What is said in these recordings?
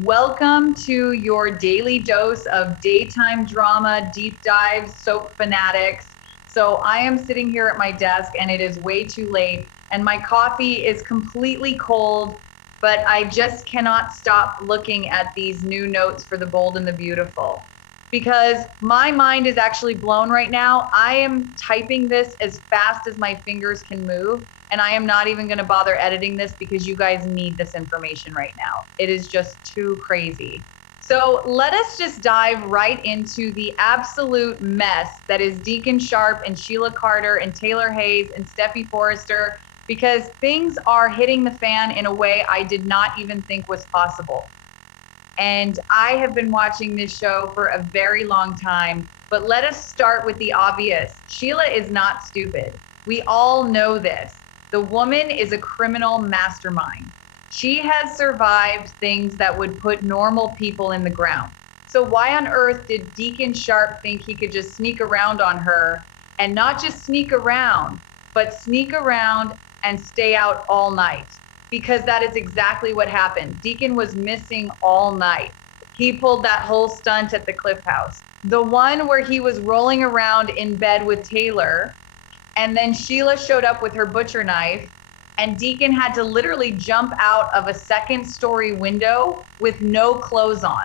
Welcome to your daily dose of daytime drama, deep dives, soap fanatics. So I am sitting here at my desk and it is way too late and my coffee is completely cold, but I just cannot stop looking at these new notes for The Bold and the Beautiful because my mind is actually blown right now. I am typing this as fast as my fingers can move, and I am not even going to bother editing this because you guys need this information right now. It is just too crazy. So let us just dive right into the absolute mess that is Deacon Sharp and Sheila Carter and Taylor Hayes and Steffi Forrester, because things are hitting the fan in a way I did not even think was possible. And I have been watching this show for a very long time, but let us start with the obvious. Sheila is not stupid. We all know this. The woman is a criminal mastermind. She has survived things that would put normal people in the ground. So why on earth did Deacon Sharp think he could just sneak around on her, and not just sneak around, but sneak around and stay out all night? Because that is exactly what happened. Deacon was missing all night. He pulled that whole stunt at the Cliff House. The one where he was rolling around in bed with Taylor, and then Sheila showed up with her butcher knife, and Deacon had to literally jump out of a second-story window with no clothes on.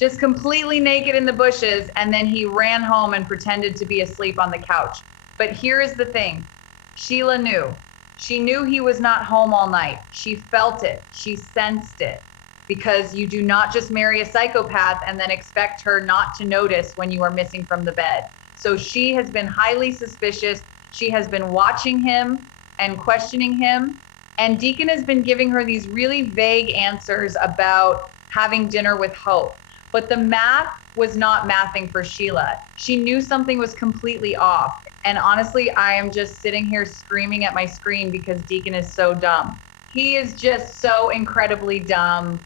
Just completely naked in the bushes, and then he ran home and pretended to be asleep on the couch. But here is the thing. Sheila knew. She knew he was not home all night. She felt it. She sensed it. Because you do not just marry a psychopath and then expect her not to notice when you are missing from the bed. So she has been highly suspicious. She has been watching him and questioning him. And Deacon has been giving her these really vague answers about having dinner with Hope. But the math was not mathing for Sheila. She knew something was completely off. And honestly, I am just sitting here screaming at my screen because Deacon is so dumb. He is just so incredibly dumb.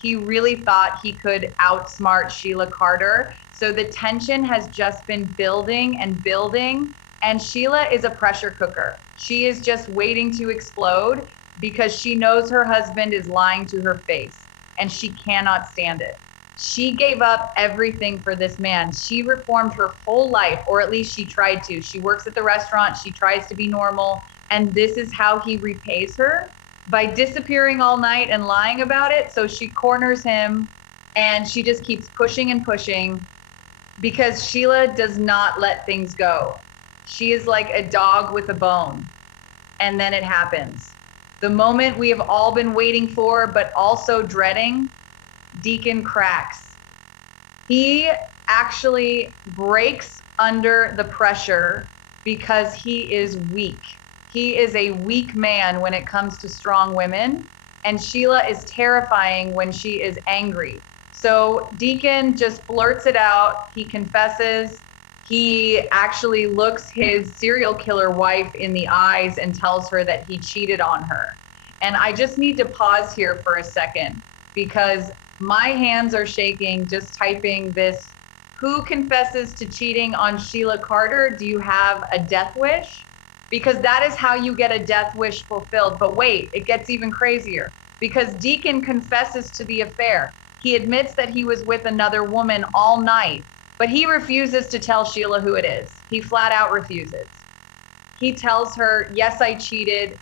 He really thought he could outsmart Sheila Carter. So the tension has just been building and building. And Sheila is a pressure cooker. She is just waiting to explode because she knows her husband is lying to her face and she cannot stand it. She gave up everything for this man. She reformed her whole life, or at least she tried to. She works at the restaurant. She tries to be normal. And this is how he repays her, by disappearing all night and lying about it. So she corners him and she just keeps pushing and pushing because Sheila does not let things go. She is like a dog with a bone. And then it happens. The moment we have all been waiting for, but also dreading. Deacon cracks. He actually breaks under the pressure because he is weak. He is a weak man when it comes to strong women, and Sheila is terrifying when she is angry. So Deacon just blurts it out. He confesses. He actually looks his serial killer wife in the eyes and tells her that he cheated on her. And I just need to pause here for a second because my hands are shaking just typing this. Who confesses to cheating on Sheila Carter? Do you have a death wish? Because that is how you get a death wish fulfilled. But wait, it gets even crazier. Because Deacon confesses to the affair. He admits that he was with another woman all night, but he refuses to tell Sheila who it is. He flat out refuses. He tells her, yes, I cheated.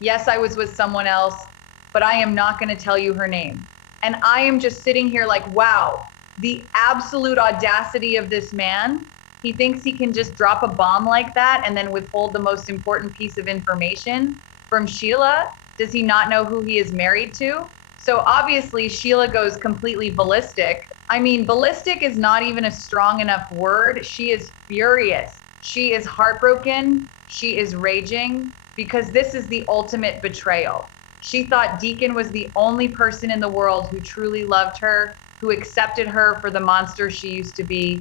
Yes, I was with someone else, but I am not going to tell you her name. And I am just sitting here like, wow, the absolute audacity of this man. He thinks he can just drop a bomb like that and then withhold the most important piece of information from Sheila. Does he not know who he is married to? So obviously Sheila goes completely ballistic. I mean, ballistic is not even a strong enough word. She is furious. She is heartbroken. She is raging because this is the ultimate betrayal. She thought Deacon was the only person in the world who truly loved her, who accepted her for the monster she used to be.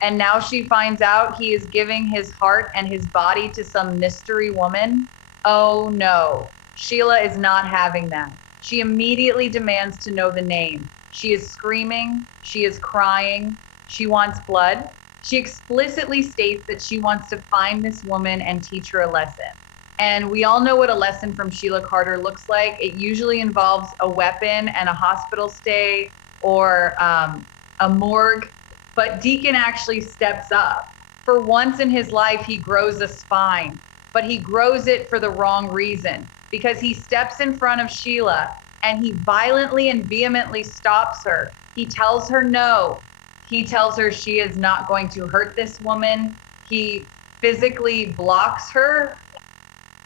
And now she finds out he is giving his heart and his body to some mystery woman. Oh no, Sheila is not having that. She immediately demands to know the name. She is screaming. She is crying. She wants blood. She explicitly states that she wants to find this woman and teach her a lesson. And we all know what a lesson from Sheila Carter looks like. It usually involves a weapon and a hospital stay or a morgue. But Deacon actually steps up. For once in his life, he grows a spine, but he grows it for the wrong reason, because he steps in front of Sheila and he violently and vehemently stops her. He tells her no. He tells her she is not going to hurt this woman. He physically blocks her.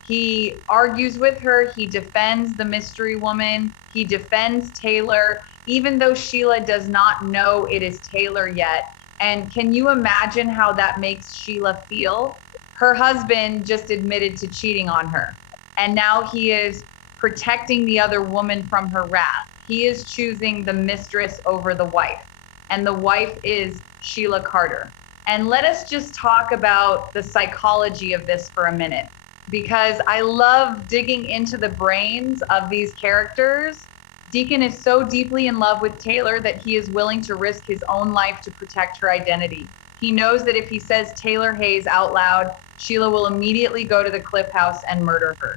He argues with her. He defends the mystery woman. He defends Taylor, even though Sheila does not know it is Taylor yet. And can you imagine how that makes Sheila feel? Her husband just admitted to cheating on her, and now he is protecting the other woman from her wrath. He is choosing the mistress over the wife, and the wife is Sheila Carter. And let us just talk about the psychology of this for a minute, because I love digging into the brains of these characters. Deacon is so deeply in love with Taylor that he is willing to risk his own life to protect her identity. He knows that if he says Taylor Hayes out loud, Sheila will immediately go to the Cliff House and murder her.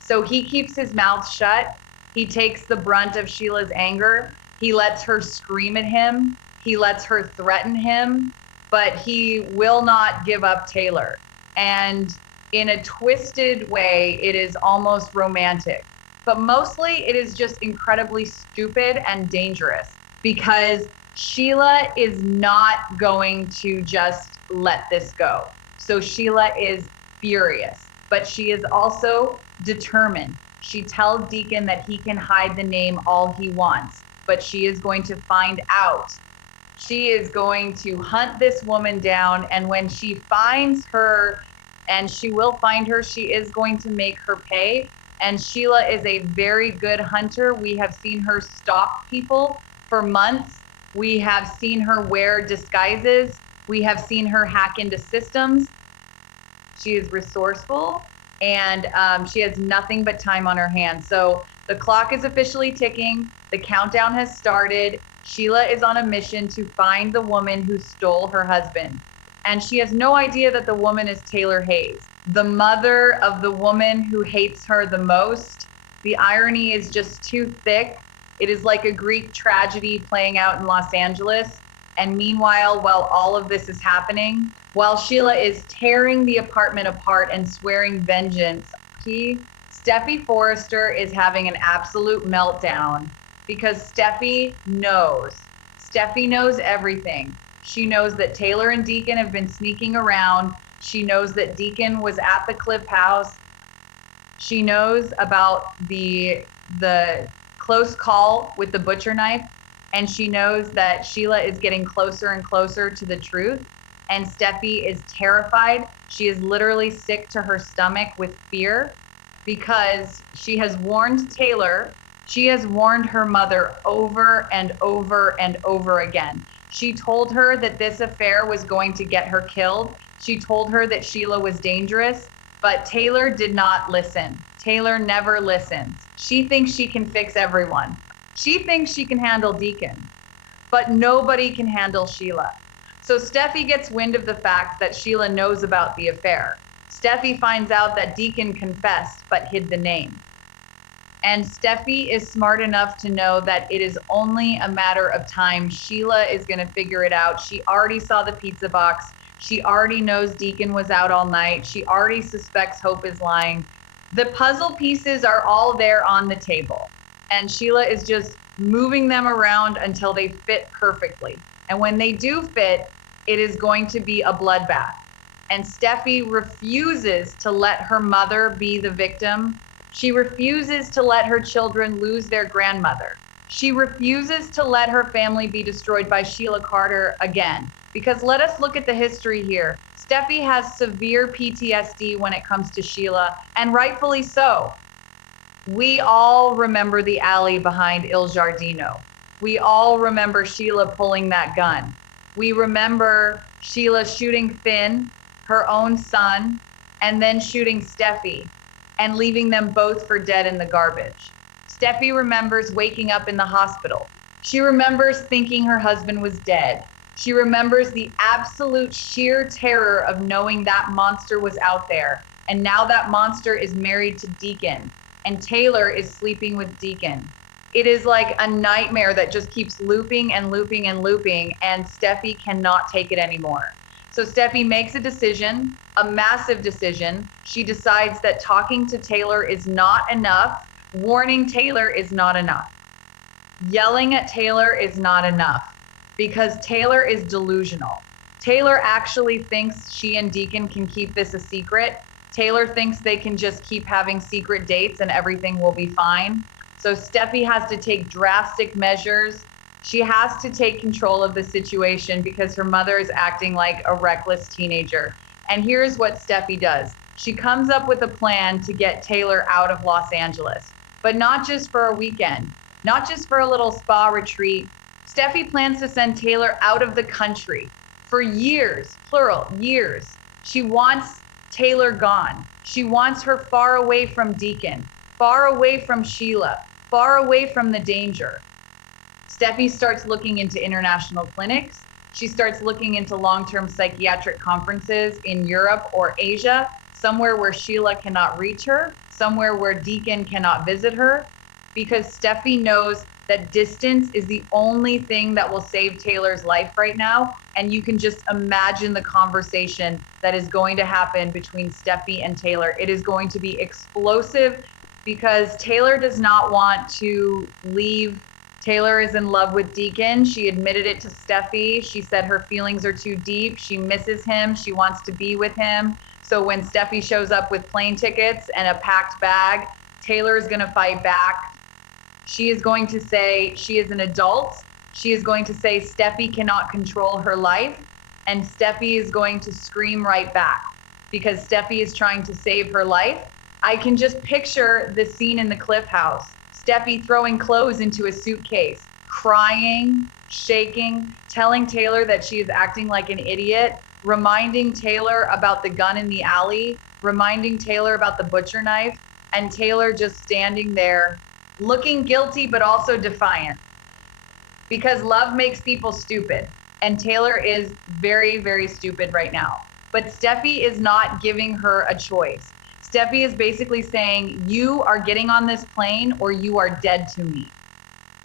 So he keeps his mouth shut. He takes the brunt of Sheila's anger. He lets her scream at him. He lets her threaten him, but he will not give up Taylor. And in a twisted way, it is almost romantic. But mostly it is just incredibly stupid and dangerous, because Sheila is not going to just let this go. So Sheila is furious, but she is also determined. She tells Deacon that he can hide the name all he wants, but she is going to find out. She is going to hunt this woman down, and when she finds her, and she will find her, she is going to make her pay. And Sheila is a very good hunter. We have seen her stalk people for months. We have seen her wear disguises. We have seen her hack into systems. She is resourceful, and she has nothing but time on her hands. So the clock is officially ticking. The countdown has started. Sheila is on a mission to find the woman who stole her husband. And she has no idea that the woman is Taylor Hayes, the mother of the woman who hates her the most. The irony is just too thick. It is like a Greek tragedy playing out in Los Angeles. And meanwhile, while all of this is happening, while Sheila is tearing the apartment apart and swearing vengeance, Steffi Forrester is having an absolute meltdown, because Steffi knows. Steffi knows everything. She knows that Taylor and Deacon have been sneaking around. She knows that Deacon was at the Cliff House. She knows about the close call with the butcher knife. And she knows that Sheila is getting closer and closer to the truth. And Steffi is terrified. She is literally sick to her stomach with fear, because she has warned Taylor. She has warned her mother over and over and over again. She told her that this affair was going to get her killed. She told her that Sheila was dangerous, but Taylor did not listen. Taylor never listens. She thinks she can fix everyone. She thinks she can handle Deacon, but nobody can handle Sheila. So Steffi gets wind of the fact that Sheila knows about the affair. Steffi finds out that Deacon confessed but hid the name. And Steffi is smart enough to know that it is only a matter of time. Sheila is going to figure it out. She already saw the pizza box. She already knows Deacon was out all night. She already suspects Hope is lying. The puzzle pieces are all there on the table, and Sheila is just moving them around until they fit perfectly. And when they do fit, it is going to be a bloodbath. And Steffi refuses to let her mother be the victim. She refuses to let her children lose their grandmother. She refuses to let her family be destroyed by Sheila Carter again. Because let us look at the history here. Steffi has severe PTSD when it comes to Sheila, and rightfully so. We all remember the alley behind Il Giardino. We all remember Sheila pulling that gun. We remember Sheila shooting Finn, her own son, and then shooting Steffi, and leaving them both for dead in the garbage. Steffi remembers waking up in the hospital. She remembers thinking her husband was dead. She remembers the absolute sheer terror of knowing that monster was out there. And now that monster is married to Deacon, and Taylor is sleeping with Deacon. It is like a nightmare that just keeps looping and looping and looping, and Steffi cannot take it anymore. So Steffi makes a decision, a massive decision. She decides that talking to Taylor is not enough, warning Taylor is not enough, yelling at Taylor is not enough, because Taylor is delusional. Taylor actually thinks she and Deacon can keep this a secret. Taylor thinks they can just keep having secret dates and everything will be fine. So Steffi has to take drastic measures. She has to take control of the situation because her mother is acting like a reckless teenager. And here's what Steffi does. She comes up with a plan to get Taylor out of Los Angeles, but not just for a weekend, not just for a little spa retreat. Steffi plans to send Taylor out of the country for years, plural, years. She wants Taylor gone. She wants her far away from Deacon, far away from Sheila, far away from the danger. Steffi starts looking into international clinics. She starts looking into long-term psychiatric conferences in Europe or Asia, somewhere where Sheila cannot reach her, somewhere where Deacon cannot visit her, because Steffi knows that distance is the only thing that will save Taylor's life right now. And you can just imagine the conversation that is going to happen between Steffi and Taylor. It is going to be explosive because Taylor does not want to leave. Taylor is in love with Deacon. She admitted it to Steffi. She said her feelings are too deep. She misses him. She wants to be with him. So when Steffi shows up with plane tickets and a packed bag, Taylor is going to fight back. She is going to say she is an adult. She is going to say Steffi cannot control her life. And Steffi is going to scream right back because Steffi is trying to save her life. I can just picture the scene in the Cliff House. Steffi throwing clothes into a suitcase, crying, shaking, telling Taylor that she is acting like an idiot, reminding Taylor about the gun in the alley, reminding Taylor about the butcher knife, and Taylor just standing there looking guilty but also defiant. Because love makes people stupid, and Taylor is very, very stupid right now. But Steffi is not giving her a choice. Steffi is basically saying, you are getting on this plane or you are dead to me.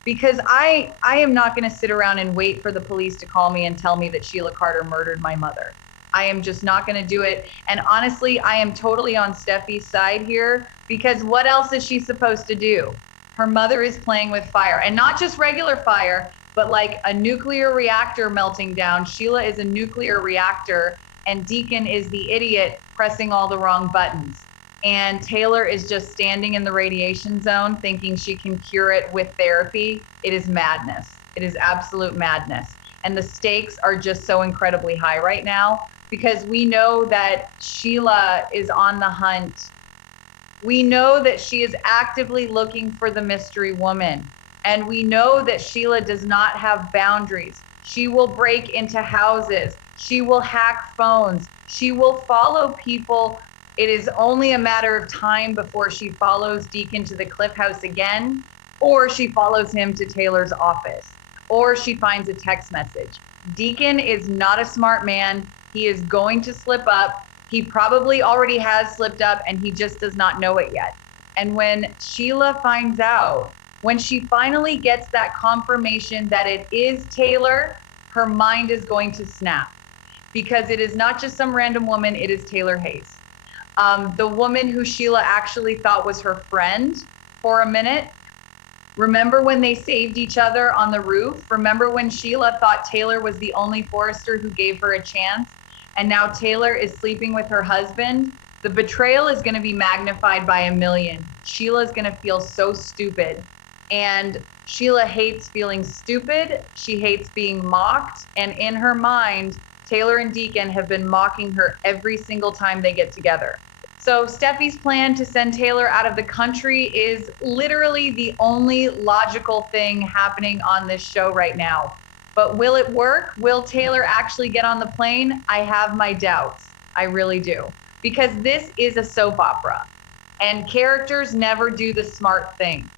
Because I am not going to sit around and wait for the police to call me and tell me that Sheila Carter murdered my mother. I am just not going to do it. And honestly, I am totally on Steffi's side here because what else is she supposed to do? Her mother is playing with fire, and not just regular fire, but like a nuclear reactor melting down. Sheila is a nuclear reactor and Deacon is the idiot pressing all the wrong buttons. And Taylor is just standing in the radiation zone thinking she can cure it with therapy. It is madness. It is absolute madness. And the stakes are just so incredibly high right now because we know that Sheila is on the hunt. We know that she is actively looking for the mystery woman. And we know that Sheila does not have boundaries. She will break into houses. She will hack phones. She will follow people. It is only a matter of time before she follows Deacon to the Cliff House again, or she follows him to Taylor's office, or she finds a text message. Deacon is not a smart man. He is going to slip up. He probably already has slipped up and he just does not know it yet. And when Sheila finds out, when she finally gets that confirmation that it is Taylor, her mind is going to snap because it is not just some random woman, it is Taylor Hayes. The woman who Sheila actually thought was her friend for a minute. Remember when they saved each other on the roof? Remember when Sheila thought Taylor was the only Forester who gave her a chance? And now Taylor is sleeping with her husband. The betrayal is going to be magnified by 1,000,000. Sheila's going to feel so stupid. And Sheila hates feeling stupid. She hates being mocked. And in her mind, Taylor and Deacon have been mocking her every single time they get together. So Steffi's plan to send Taylor out of the country is literally the only logical thing happening on this show right now. But will it work? Will Taylor actually get on the plane? I have my doubts. I really do. Because this is a soap opera and characters never do the smart thing.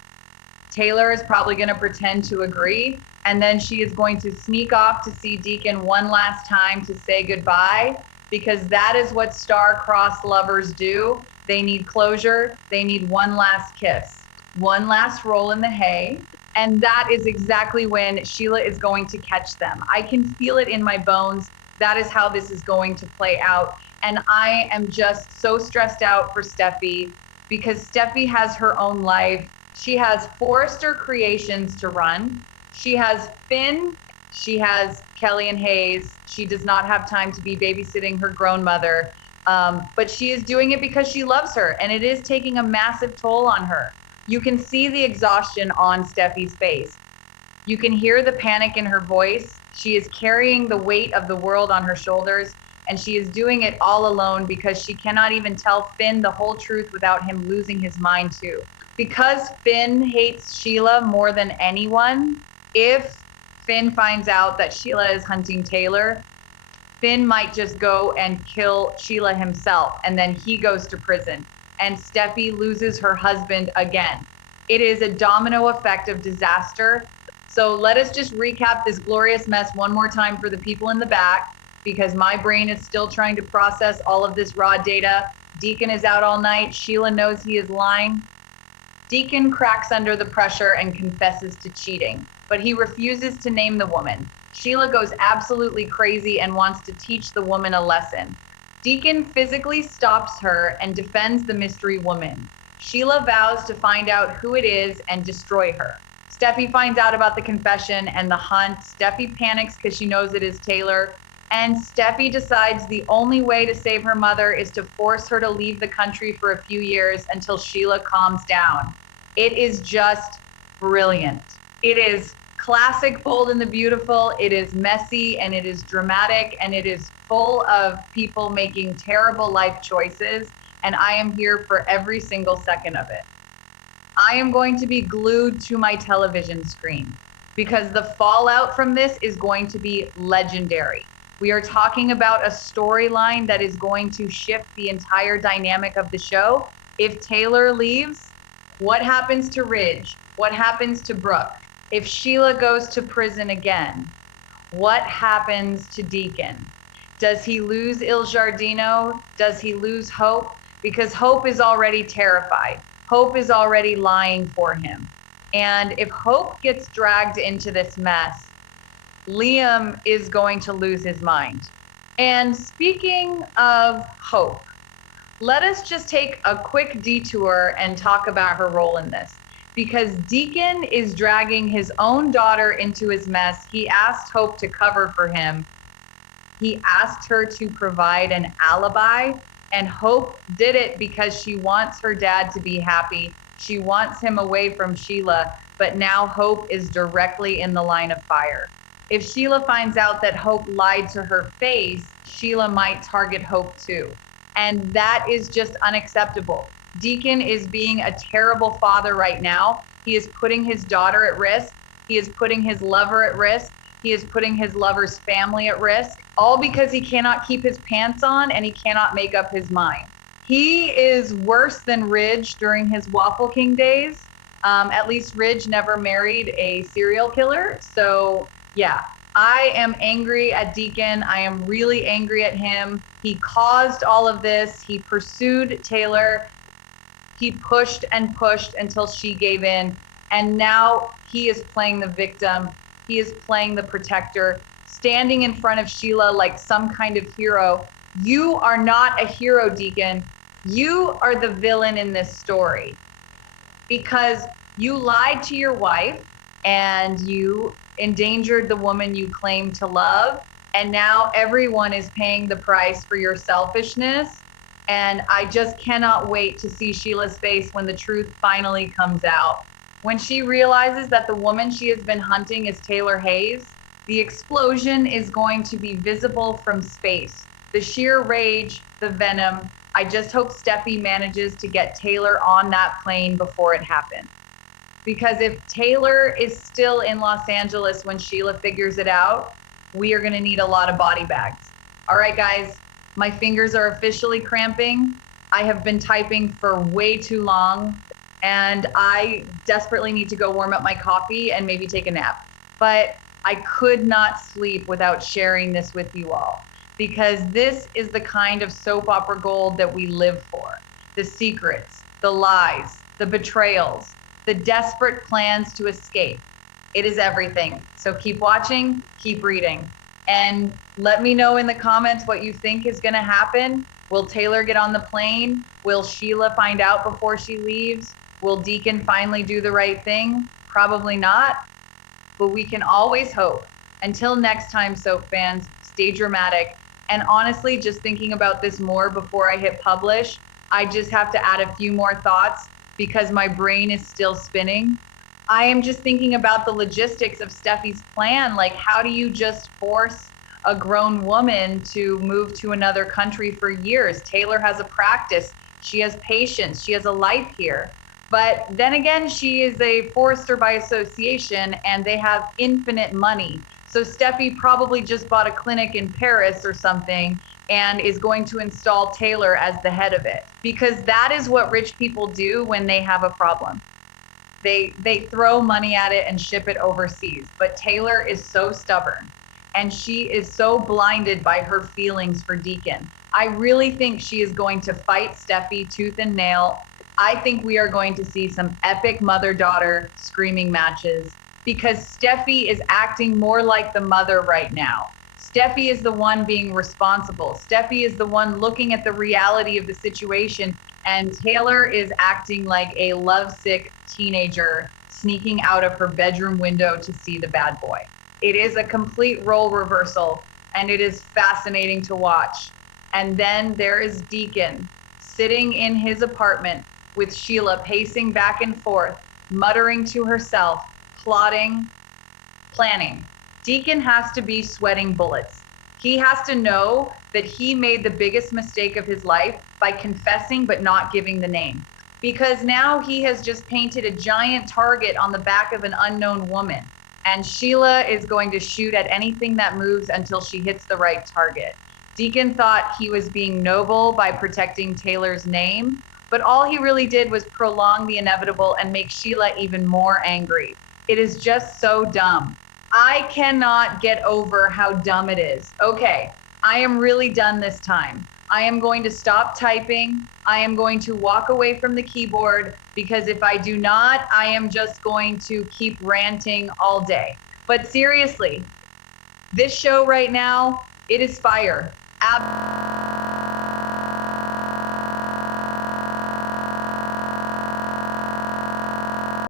Taylor is probably going to pretend to agree, and then she is going to sneak off to see Deacon one last time to say goodbye. because that is what star-crossed lovers do. They need closure. They need one last kiss, one last roll in the hay. And that is exactly when Sheila is going to catch them. I can feel it in my bones. That is how this is going to play out. And I am just so stressed out for Steffi because Steffi has her own life. She has Forrester Creations to run. She has Finn. She has Kelly and Hayes. She does not have time to be babysitting her grown mother. But she is doing it because she loves her, and it is taking a massive toll on her. You can see the exhaustion on Steffi's face. You can hear the panic in her voice. She is carrying the weight of the world on her shoulders, and she is doing it all alone because she cannot even tell Finn the whole truth without him losing his mind too. Because Finn hates Sheila more than anyone, if Finn finds out that Sheila is hunting Taylor, Finn might just go and kill Sheila himself, and then he goes to prison, and Steffi loses her husband again. It is a domino effect of disaster. So let us just recap this glorious mess one more time for the people in the back, because my brain is still trying to process all of this raw data. Deacon is out all night. Sheila knows he is lying. Deacon cracks under the pressure and confesses to cheating, but he refuses to name the woman. Sheila goes absolutely crazy and wants to teach the woman a lesson. Deacon physically stops her and defends the mystery woman. Sheila vows to find out who it is and destroy her. Steffi finds out about the confession and the hunt. Steffi panics because she knows it is Taylor. And Steffi decides the only way to save her mother is to force her to leave the country for a few years until Sheila calms down. It is just brilliant. It is classic Bold and the Beautiful. It is messy and it is dramatic and it is full of people making terrible life choices. And I am here for every single second of it. I am going to be glued to my television screen because the fallout from this is going to be legendary. We are talking about a storyline that is going to shift the entire dynamic of the show. If Taylor leaves, what happens to Ridge? What happens to Brooke? If Sheila goes to prison again, what happens to Deacon? Does he lose Il Giardino? Does he lose Hope? Because Hope is already terrified. Hope is already lying for him. And if Hope gets dragged into this mess, Liam is going to lose his mind. And speaking of Hope, let us just take a quick detour and talk about her role in this. Because Deacon is dragging his own daughter into his mess. He asked Hope to cover for him. He asked her to provide an alibi, and Hope did it because she wants her dad to be happy. She wants him away from Sheila, but now Hope is directly in the line of fire. If Sheila finds out that Hope lied to her face, Sheila might target Hope too. And that is just unacceptable. Deacon is being a terrible father right now. He is putting his daughter at risk. He is putting his lover at risk. He is putting his lover's family at risk, all because he cannot keep his pants on and he cannot make up his mind. He is worse than Ridge during his Waffle King days. At least Ridge never married a serial killer. So yeah, I am angry at Deacon. I am really angry at him. He caused all of this. He pursued Taylor. He pushed and pushed until she gave in. And now he is playing the victim. He is playing the protector, standing in front of Sheila like some kind of hero. You are not a hero, Deacon. You are the villain in this story because you lied to your wife and you endangered the woman you claim to love. And now everyone is paying the price for your selfishness. And I just cannot wait to see Sheila's face when the truth finally comes out. When she realizes that the woman she has been hunting is Taylor Hayes, the explosion is going to be visible from space. The sheer rage, the venom. I just hope Steffi manages to get Taylor on that plane before it happens. Because if Taylor is still in Los Angeles when Sheila figures it out, we are going to need a lot of body bags. All right, guys, my fingers are officially cramping. I have been typing for way too long, and I desperately need to go warm up my coffee and maybe take a nap. But I could not sleep without sharing this with you all. because this is the kind of soap opera gold that we live for. The secrets, the lies, the betrayals, the desperate plans to escape. It is everything. So keep watching, keep reading, and let me know in the comments what you think is going to happen. Will Taylor get on the plane? Will Sheila find out before she leaves? Will Deacon finally do the right thing? Probably not, but we can always hope. Until next time, soap fans, stay dramatic. And honestly, just thinking about this more before I hit publish, I just have to add a few more thoughts because my brain is still spinning. I am just thinking about the logistics of Steffi's plan. Like, how do you just force a grown woman to move to another country for years? Taylor has a practice. She has patience. She has a life here. But then again, she is a forester by association and they have infinite money. So Steffi probably just bought a clinic in Paris or something and is going to install Taylor as the head of it, because that is what rich people do when they have a problem. They throw money at it and ship it overseas. But Taylor is so stubborn and she is so blinded by her feelings for Deacon. I really think she is going to fight Steffi tooth and nail. I think we are going to see some epic mother-daughter screaming matches because Steffi is acting more like the mother right now. Steffi is the one being responsible. Steffi is the one looking at the reality of the situation, and Taylor is acting like a lovesick teenager sneaking out of her bedroom window to see the bad boy. It is a complete role reversal, and it is fascinating to watch. And then there is Deacon sitting in his apartment with Sheila pacing back and forth, muttering to herself, plotting, planning. Deacon has to be sweating bullets. He has to know that he made the biggest mistake of his life by confessing but not giving the name. Because now he has just painted a giant target on the back of an unknown woman. And Sheila is going to shoot at anything that moves until she hits the right target. Deacon thought he was being noble by protecting Taylor's name, but all he really did was prolong the inevitable and make Sheila even more angry. It is just so dumb. I cannot get over how dumb it is. Okay, I am really done this time. I am going to stop typing. I am going to walk away from the keyboard because if I do not, I am just going to keep ranting all day. But seriously, this show right now, it is fire.